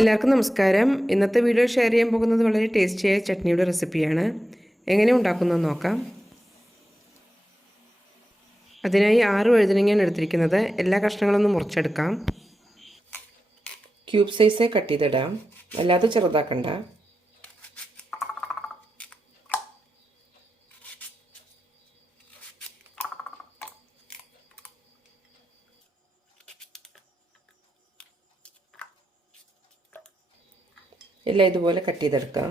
എല്ലാവർക്കും നമസ്കാരം. ഇന്നത്തെ വീഡിയോ ഷെയർ ചെയ്യാൻ പോകുന്നത് വളരെ ടേസ്റ്റിയായ ചട്നിയുടെ റെസിപ്പിയാണ് എങ്ങനെ ഉണ്ടാക്കുന്നതെന്ന് നോക്കാം. അതിനായി ആറ് വഴുതനങ്ങയാണ് എടുത്തിരിക്കുന്നത്. എല്ലാ കഷ്ണങ്ങളൊന്നും മുറിച്ചെടുക്കാം. ക്യൂബ് സൈസേ കട്ട് ചെയ്തിടാം. അല്ലാതെ ചെറുതാക്കണ്ട. എല്ലാം ഇതുപോലെ കട്ട് ചെയ്തെടുക്കാം.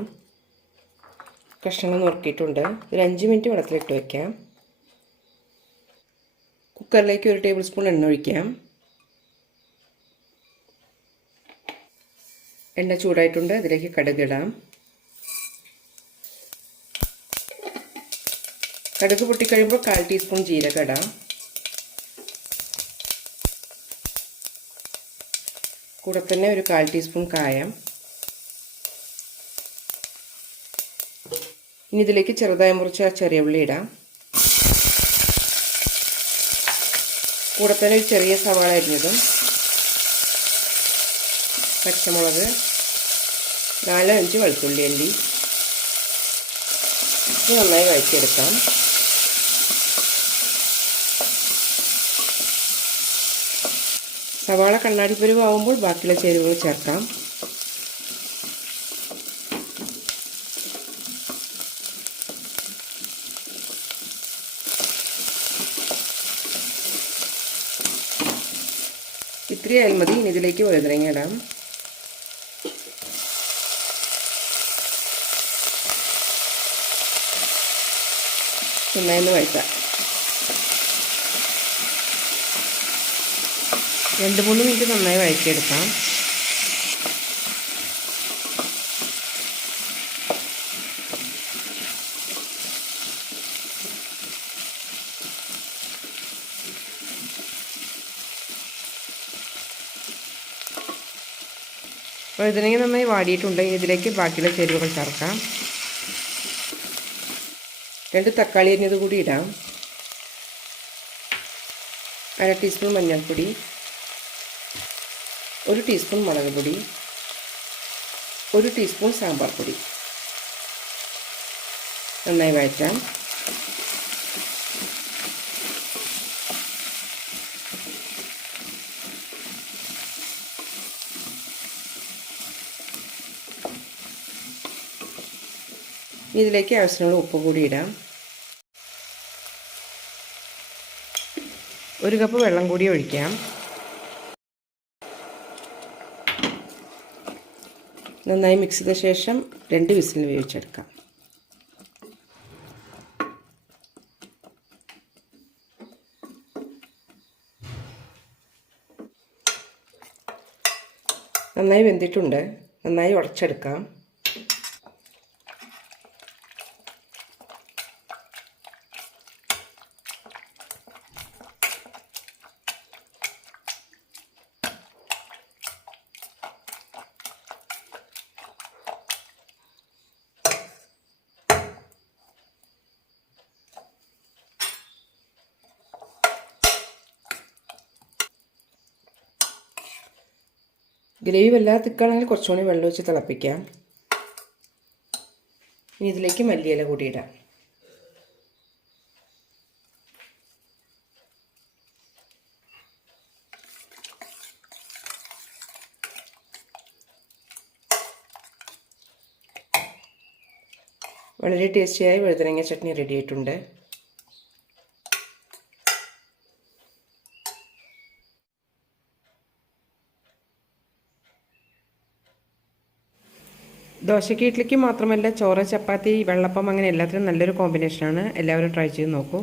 കഷ്ണങ്ങൾ നുറുക്കിയിട്ടുണ്ട്. ഒരു അഞ്ച് മിനിറ്റ് വെള്ളത്തിലിട്ട് വയ്ക്കാം കുക്കറിലേക്ക് ഒരു ടേബിൾ സ്പൂൺ എണ്ണ ഒഴിക്കാം. എണ്ണ ചൂടായിട്ടുണ്ട്. അതിലേക്ക് കടുക് ഇടാം. കടുക് പൊട്ടിക്കഴിയുമ്പോൾ കാൽ ടീസ്പൂൺ ജീരകം ഇടാം. കൂടെ തന്നെ ഒരു കാൽ ടീസ്പൂൺ കായം. ഇനി ഇതിലേക്ക് ചെറുതായി മുറിച്ച ചെറിയ ഉള്ളി ഇടാം. കൂടെ തന്നെ ഒരു ചെറിയ സവാള അരിഞ്ഞതും പച്ചമുളക് നാലോ അഞ്ച് വെളുത്തുള്ളി അല്ലി. ഇത് നന്നായി വഴറ്റിയെടുക്കാം. സവാള കണ്ണാടിപ്പരുവാകുമ്പോൾ ബാക്കിയുള്ള ചേരുവകൾ ചേർക്കാം. ഇത്രയായാൽ മതി ഇനി ഇതിലേക്ക് വഴുതനങ്ങ ഇടാം. നന്നായി ഒന്ന് വഴറ്റാം. രണ്ട് മൂന്ന് മിനിറ്റ് നന്നായി വഴറ്റിയെടുക്കാം. വഴുതനങ്ങ നന്നായി വാടിയിട്ടുണ്ട് ഇനി ഇതിലേക്ക് ബാക്കിയുള്ള ചേരുവകൾ ചേർക്കാം. രണ്ട് തക്കാളി അരിഞ്ഞത് കൂടി ഇടാം. അര ടീസ്പൂൺ മഞ്ഞൾപ്പൊടി. ഒരു ടീസ്പൂൺ മുളക് പൊടി. ഒരു ടീസ്പൂൺ സാമ്പാർ പൊടി. നന്നായി വഴറ്റാം. ഇതിലേക്ക് ആവശ്യമുള്ള ഉപ്പ് കൂടി ഇടാം. ഒരു കപ്പ് വെള്ളം കൂടി ഒഴിക്കാം. നന്നായി മിക്സ് ചെയ്ത ശേഷം രണ്ട് വിസിൽ വേവിച്ചെടുക്കാം. നന്നായി വെന്തിട്ടുണ്ട്. നന്നായി ഉടച്ചെടുക്കാം. ഗ്രേവി വല്ലാതെ തിക്കാണെങ്കിൽ കുറച്ചുകൂടി വെള്ളം ഒഴിച്ച് തിളപ്പിക്കാം. ഇനി ഇതിലേക്ക് മല്ലിയില കൂടി ഇടാം വളരെ ടേസ്റ്റിയായി വഴുതനങ്ങ ചട്നി റെഡി ആയിട്ടുണ്ട്. ദോശയ്ക്ക് ഇഡ്ലിക്ക് മാത്രമല്ല ചോറ് ചപ്പാത്തി വെള്ളപ്പം അങ്ങനെ എല്ലാത്തിനും നല്ലൊരു കോമ്പിനേഷനാണ് എല്ലാവരും ട്രൈ ചെയ്ത് നോക്കൂ.